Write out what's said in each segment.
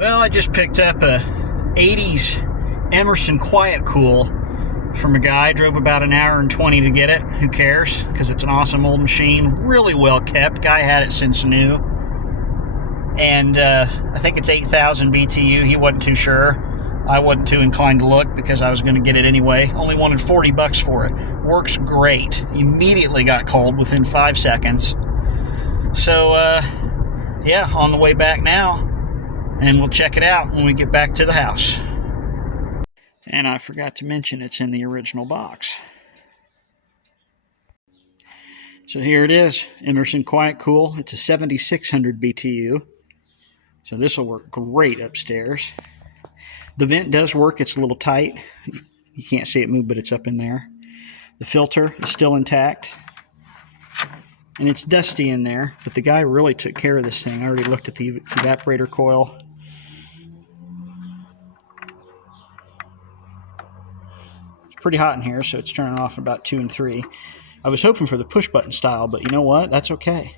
Well, I just picked up a 80s Emerson Quiet Kool from a guy. Drove about an hour and 20 to get it. Who cares? Because it's an awesome old machine. Really well kept. Guy had it since new. And I think it's 8,000 BTU. He wasn't too sure. I wasn't too inclined to look because I was going to get it anyway. Only wanted $40 for it. Works great. Immediately got cold within 5 seconds. So, yeah, on the way back now. And we'll check it out when we get back to the house. And I forgot to mention it's in the original box. So here it is, Emerson Quiet Kool. It's a 7600 BTU. So this will work great upstairs. The vent does work. It's a little tight. You can't see it move, but it's up in there. The filter is still intact. And it's dusty in there, but the guy really took care of this thing. I already looked at the evaporator coil. Pretty hot in here, so it's turning off about 2 and 3. I was hoping for the push button style, but you know what? That's okay.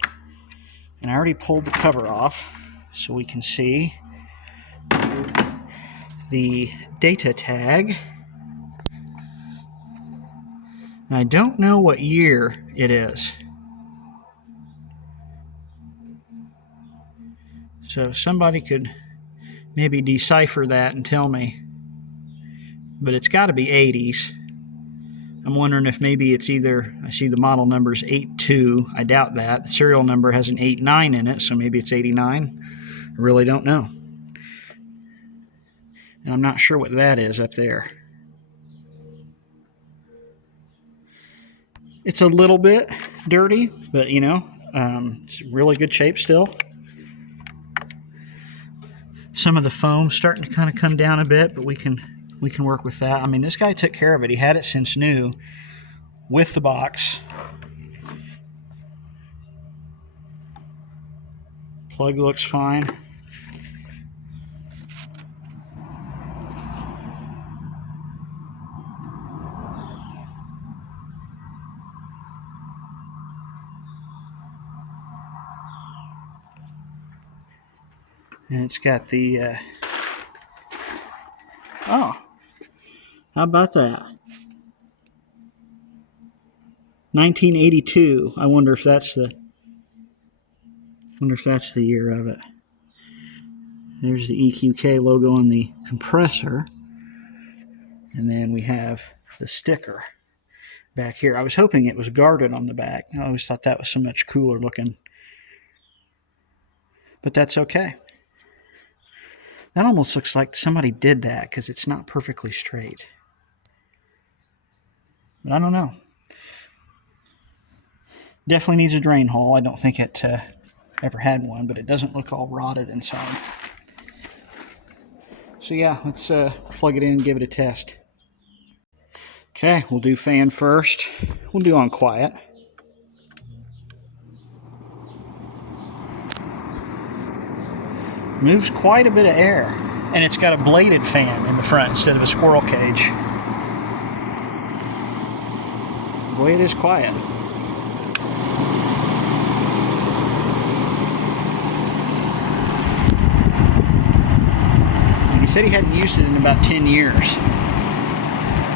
And I already pulled the cover off so we can see the data tag. And I don't know what year it is. So somebody could maybe decipher that and tell me. But it's got to be 80s. I'm wondering if maybe it's either, I see the model number is 82. I doubt that. The serial number has an 89 in it, so maybe it's 89. I really don't know. And I'm not sure what that is up there. It's a little bit dirty, but you know, it's in really good shape still. Some of the foam's starting to kind of come down a bit, but we can work with that. I mean, this guy took care of it. He had it since new with the box. Plug looks fine. And it's got the oh, how about that? 1982. I wonder if that's the year of it. There's the EQK logo on the compressor. And then we have the sticker back here. I was hoping it was guarded on the back. I always thought that was so much cooler looking. But that's okay. That almost looks like somebody did that because it's not perfectly straight. But I don't know. Definitely needs a drain hole. I don't think it ever had one, but it doesn't look all rotted inside. So yeah, let's plug it in and give it a test. Okay, we'll do fan first. We'll do on quiet. Moves quite a bit of air, and it's got a bladed fan in the front instead of a squirrel cage. Boy, it is quiet. And he said he hadn't used it in about 10 years,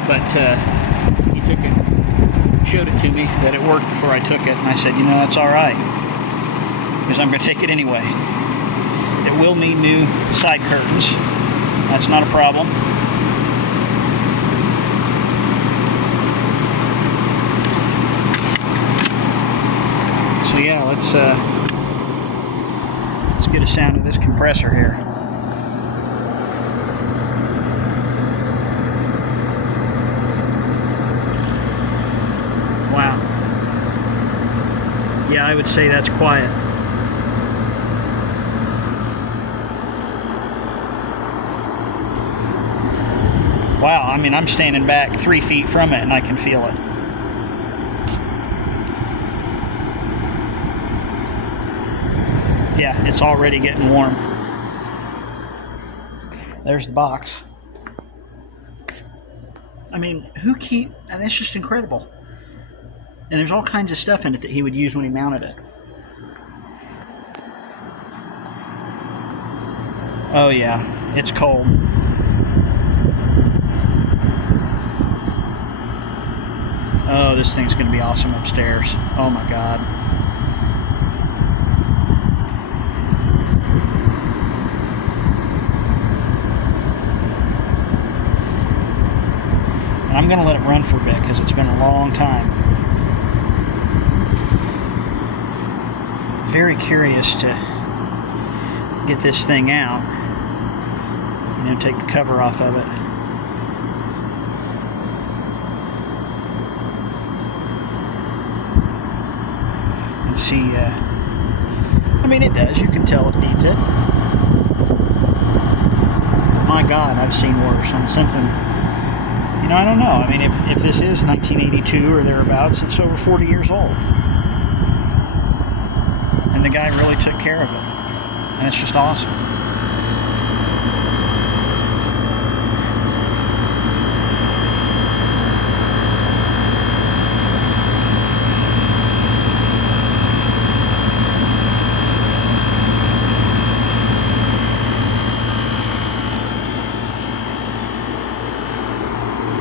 but he took it, showed it to me that it worked before I took it, and I said, you know, that's all right, because I'm going to take it anyway. It will need new side curtains. That's not a problem. So yeah, let's get a sound of this compressor here. Wow. Yeah, I would say that's quiet. Wow, I mean, I'm standing back 3 feet from it and I can feel it. Yeah, it's already getting warm. There's the box. I mean, that's just incredible. And there's all kinds of stuff in it that he would use when he mounted it. Oh yeah, it's cold. Oh, this thing's going to be awesome upstairs. Oh my God. And I'm going to let it run for a bit because it's been a long time. Very curious to get this thing out. You know, take the cover off of it. And see, I mean, it does. You can tell it needs it. My God, I've seen worse on something. You know, I don't know. I mean, if this is 1982 or thereabouts, it's over 40 years old. And the guy really took care of it. And it's just awesome.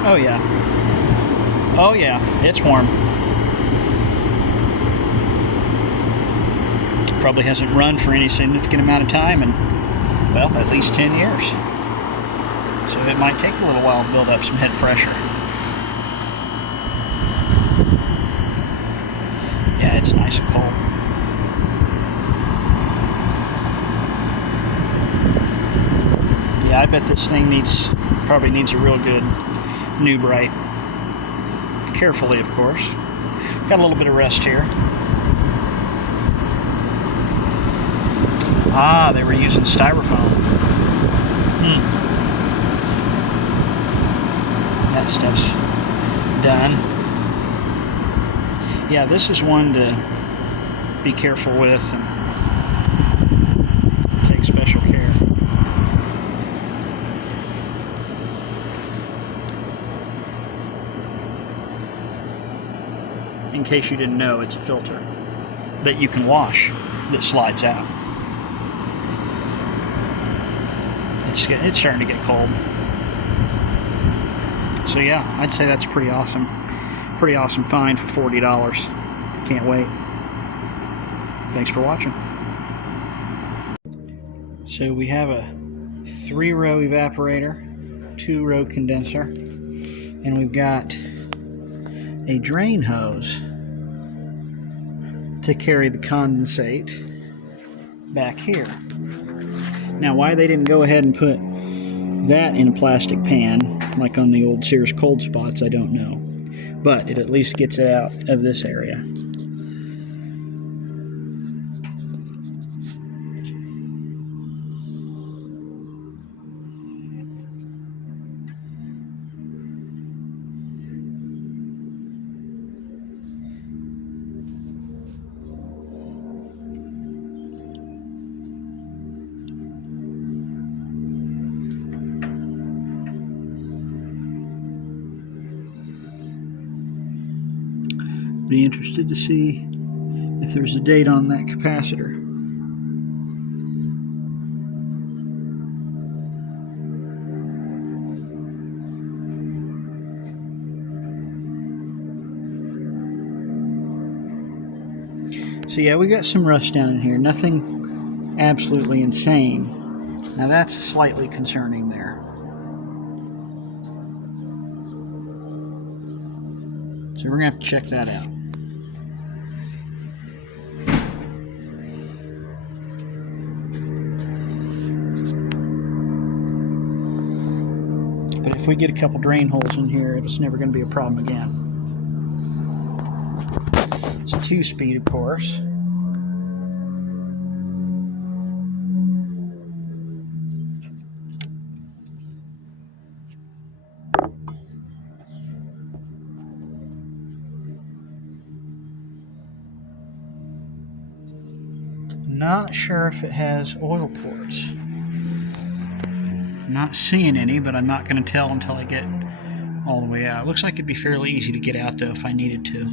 Oh yeah. Oh yeah, it's warm. Probably hasn't run for any significant amount of time in, well, at least 10 years. So it might take a little while to build up some head pressure. Yeah, it's nice and cold. Yeah, I bet this thing probably needs a real good Nu-Brite. Carefully, of course. Got a little bit of rust here. Ah, they were using styrofoam. That stuff's done. Yeah, this is one to be careful with and take special care. In case you didn't know, it's a filter that you can wash that slides out. It's starting to get cold. So yeah, I'd say that's pretty awesome. Pretty awesome find for $40. Can't wait. Thanks for watching. So we have a 3-row evaporator, 2-row condenser, and we've got a drain hose to carry the condensate back here. Now, why they didn't go ahead and put that in a plastic pan, like on the old Sears cold spots, I don't know. But it at least gets it out of this area. Be interested to see if there's a date on that capacitor. So yeah, we got some rust down in here. Nothing absolutely insane. Now that's slightly concerning there. So we're going to have to check that out. But if we get a couple drain holes in here, it's never going to be a problem again. It's a 2-speed, of course. Not sure if it has oil ports. Not seeing any, but I'm not going to tell until I get all the way out. It looks like it'd be fairly easy to get out, though, if I needed to.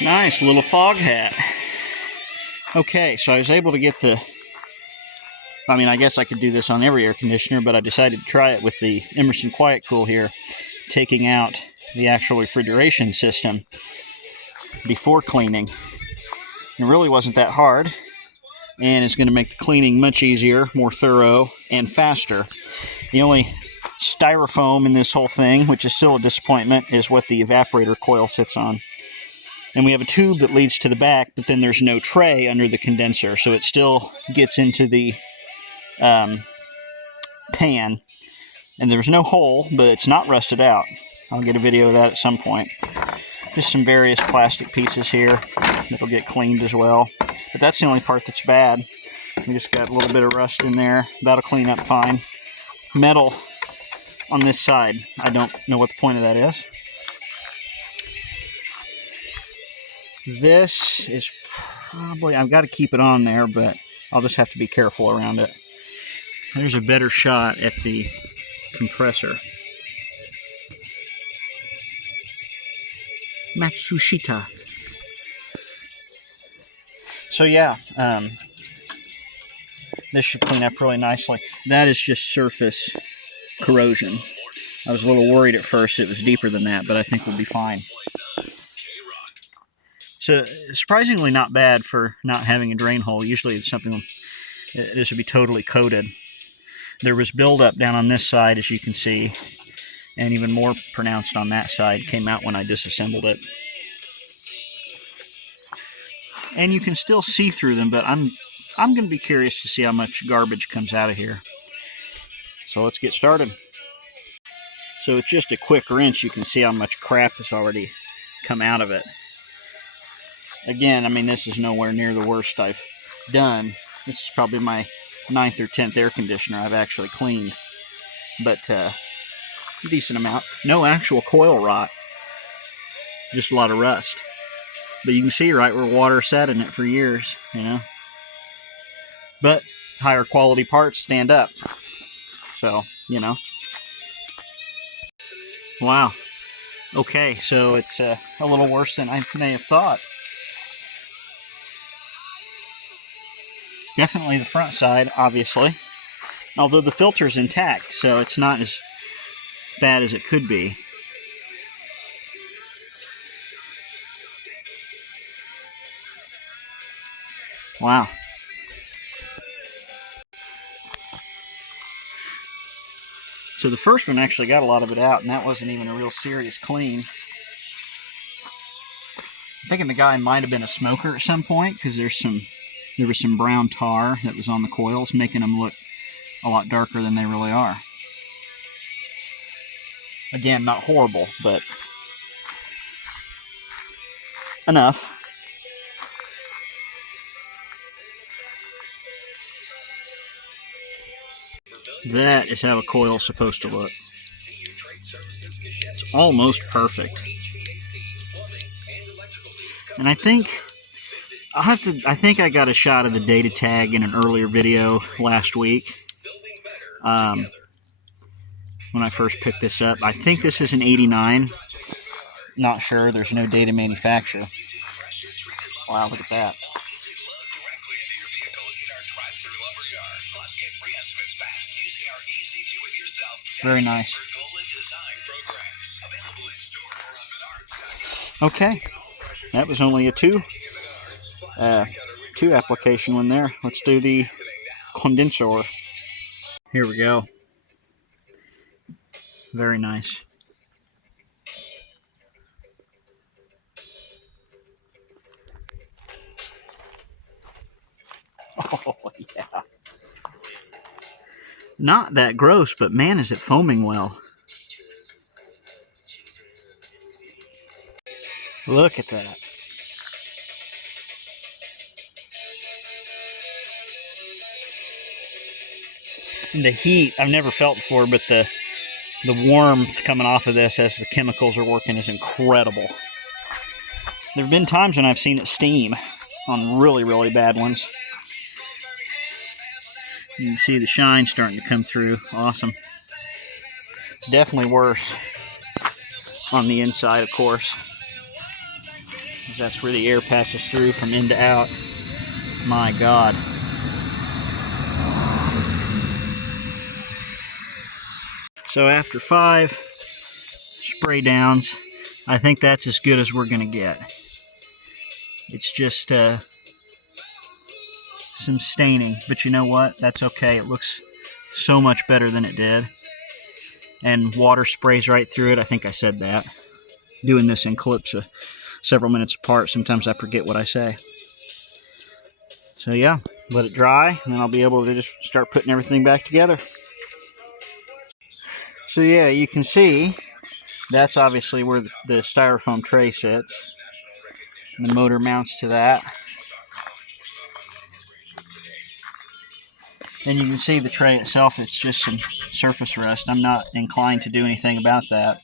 Nice little fog hat. Okay, so I was able to get I guess I could do this on every air conditioner, but I decided to try it with the Emerson Quiet Kool here, taking out the actual refrigeration system before cleaning. It really wasn't that hard, and it's going to make the cleaning much easier, more thorough, and faster. The only styrofoam in this whole thing, which is still a disappointment, is what the evaporator coil sits on. And we have a tube that leads to the back, but then there's no tray under the condenser, so it still gets into the pan. And there's no hole, but it's not rusted out. I'll get a video of that at some point. Just some various plastic pieces here that'll get cleaned as well. But that's the only part that's bad. We just got a little bit of rust in there. That'll clean up fine. Metal on this side. I don't know what the point of that is. This is probably, I've got to keep it on there, but I'll just have to be careful around it. There's a better shot at the compressor. Matsushita. So yeah, this should clean up really nicely. That is just surface corrosion. I was a little worried at first it was deeper than that, but I think we'll be fine. So surprisingly not bad for not having a drain hole. Usually it's something, this would be totally coated. There was buildup down on this side, as you can see, and even more pronounced on that side. Came out when I disassembled it. And you can still see through them, but I'm going to be curious to see how much garbage comes out of here. So let's get started. So it's just a quick rinse. You can see how much crap has already come out of it. Again, I mean, this is nowhere near the worst I've done. This is probably my 9th or 10th air conditioner I've actually cleaned. But a decent amount. No actual coil rot. Just a lot of rust. But you can see right where water sat in it for years, you know. But higher quality parts stand up. So, you know. Wow. Okay, so it's a little worse than I may have thought. Definitely the front side, obviously. Although the filter's intact, so it's not as bad as it could be. Wow. So the first one actually got a lot of it out, and that wasn't even a real serious clean. I'm thinking the guy might have been a smoker at some point, because there was some brown tar that was on the coils, making them look a lot darker than they really are. Again, not horrible, but enough. That is how a coil is supposed to look. It's almost perfect. And I think I got a shot of the data tag in an earlier video last week. When I first picked this up. I think this is an 89. Not sure. There's no data manufacturer. Wow, look at that. Very nice. Okay. That was only a two application one there. Let's do the condenser. Here we go. Very nice. Oh, yeah. Not that gross, but man, is it foaming well. Look at that. And the heat, I've never felt before, but the warmth coming off of this as the chemicals are working is incredible. There have been times when I've seen it steam on really, really bad ones. You can see the shine starting to come through. Awesome. It's definitely worse on the inside, of course. because that's where the air passes through from in to out. My God. So after 5 spray downs, I think that's as good as we're going to get. It's just some staining, but you know what? That's okay. It looks so much better than it did. And water sprays right through it. I think I said that. Doing this in clips several minutes apart, sometimes I forget what I say. So yeah, let it dry, and then I'll be able to just start putting everything back together. So yeah, you can see that's obviously where the styrofoam tray sits. The motor mounts to that. And you can see the tray itself, it's just some surface rust. I'm not inclined to do anything about that.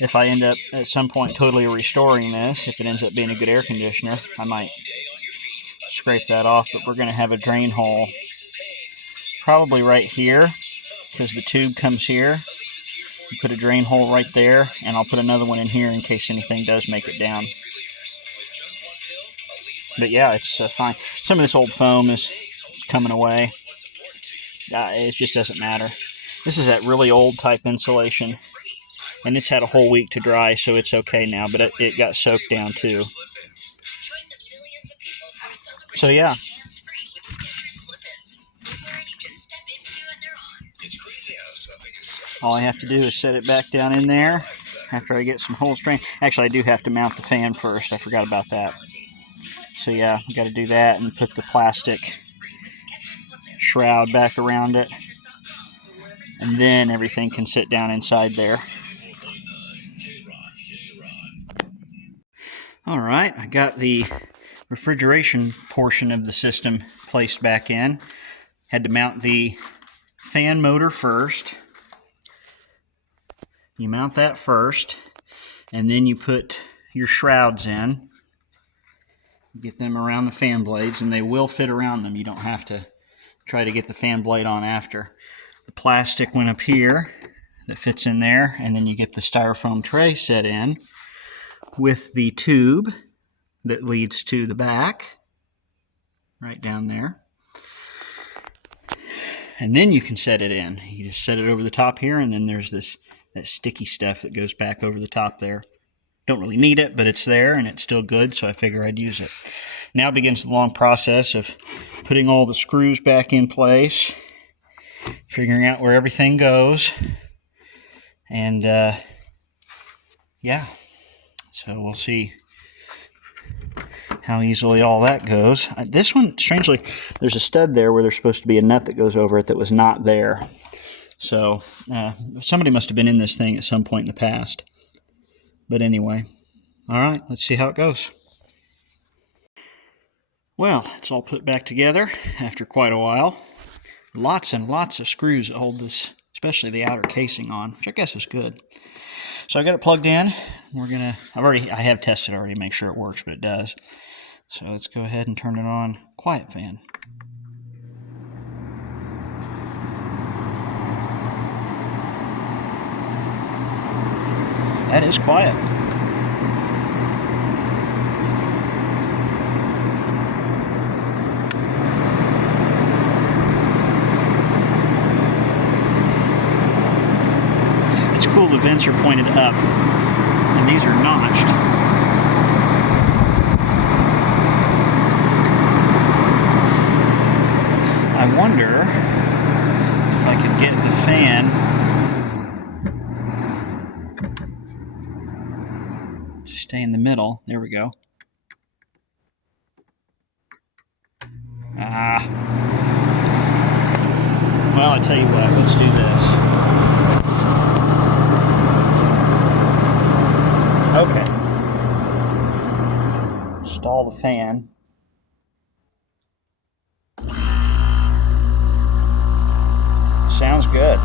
If I end up at some point totally restoring this, if it ends up being a good air conditioner, I might scrape that off, but we're going to have a drain hole probably right here, because the tube comes here. Put a drain hole right there, and I'll put another one in here in case anything does make it down. But yeah, it's fine. Some of this old foam is coming away. It just doesn't matter. This is that really old type insulation, and it's had a whole week to dry, so it's okay now, but it got soaked down too. So yeah. All I have to do is set it back down in there after I get some holes drained. Actually, I do have to mount the fan first. I forgot about that. So yeah, we got to do that and put the plastic shroud back around it. And then everything can sit down inside there. All right, I got the refrigeration portion of the system placed back in. Had to mount the fan motor first. You mount that first, and then you put your shrouds in. Get them around the fan blades, and they will fit around them. You don't have to try to get the fan blade on after. The plastic went up here that fits in there, and then you get the styrofoam tray set in with the tube that leads to the back, right down there. And then you can set it in. You just set it over the top here, and then there's that sticky stuff that goes back over the top there. Don't really need it, but it's there and it's still good, so I figure I'd use it. Now begins the long process of putting all the screws back in place, figuring out where everything goes, and yeah, so we'll see how easily all that goes. This one, strangely, there's a stud there where there's supposed to be a nut that goes over it that was not there. So somebody must have been in this thing at some point in the past. But anyway, all right, let's see how it goes. Well, it's all put back together after quite a while. Lots and lots of screws that hold this, especially the outer casing on, which I guess is good. So I got it plugged in. I have tested already to make sure it works, but it does. So let's go ahead and turn it on. Quiet fan. That is quiet. It's cool the vents are pointed up, and these are notched. I wonder if I could get the fan stay in the middle. There we go. Well, I tell you what, let's do this. Okay. Install the fan. Sounds good.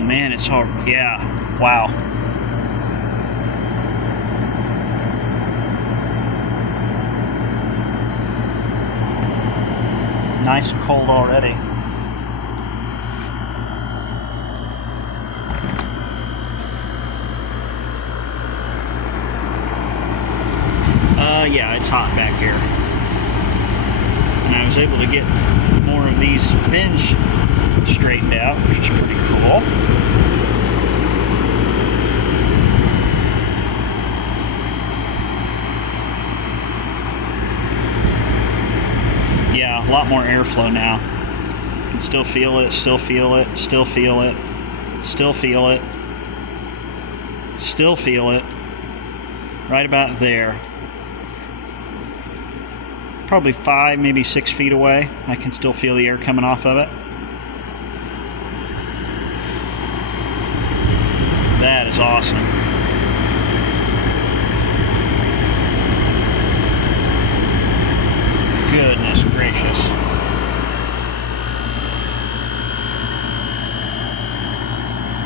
Oh man, it's hard. Yeah, wow. Nice and cold already. Yeah, it's hot back here. And I was able to get more of these fins straightened out, which is pretty cool. Yeah, a lot more airflow now. You can still feel it, still feel it, still feel it, still feel it, still feel it. Right about there. Probably 5, maybe 6 feet away. I can still feel the air coming off of it. That is awesome. Goodness gracious.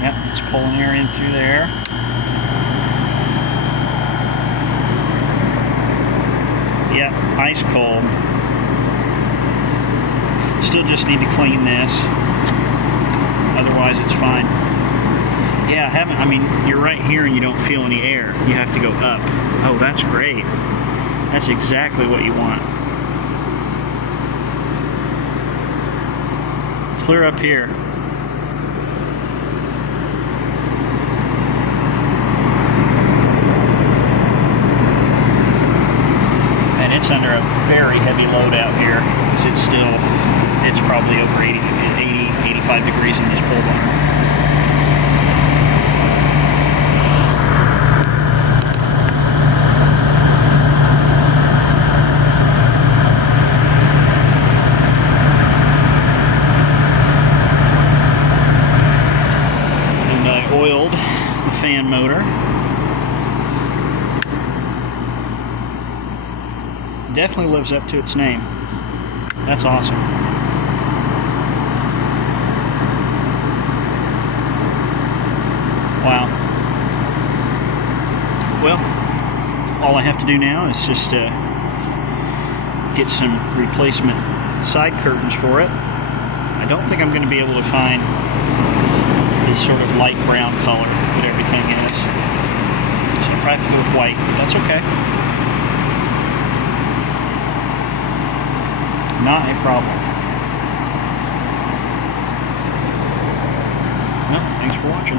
Yep, it's pulling air in through there. Yep, ice cold. Still just need to clean this. Otherwise it's fine. Yeah, I mean, you're right here and you don't feel any air. You have to go up. Oh, that's great. That's exactly what you want. Clear up here. It's under a very heavy load out here because it's probably over 80, 85 degrees in this pull bar. And I oiled the fan motor. Definitely lives up to its name. That's awesome. Wow. Well, all I have to do now is just get some replacement side curtains for it. I don't think I'm going to be able to find this sort of light brown color that everything is. So I'll probably go with white, but that's okay. Not a problem. Well, thanks for watching.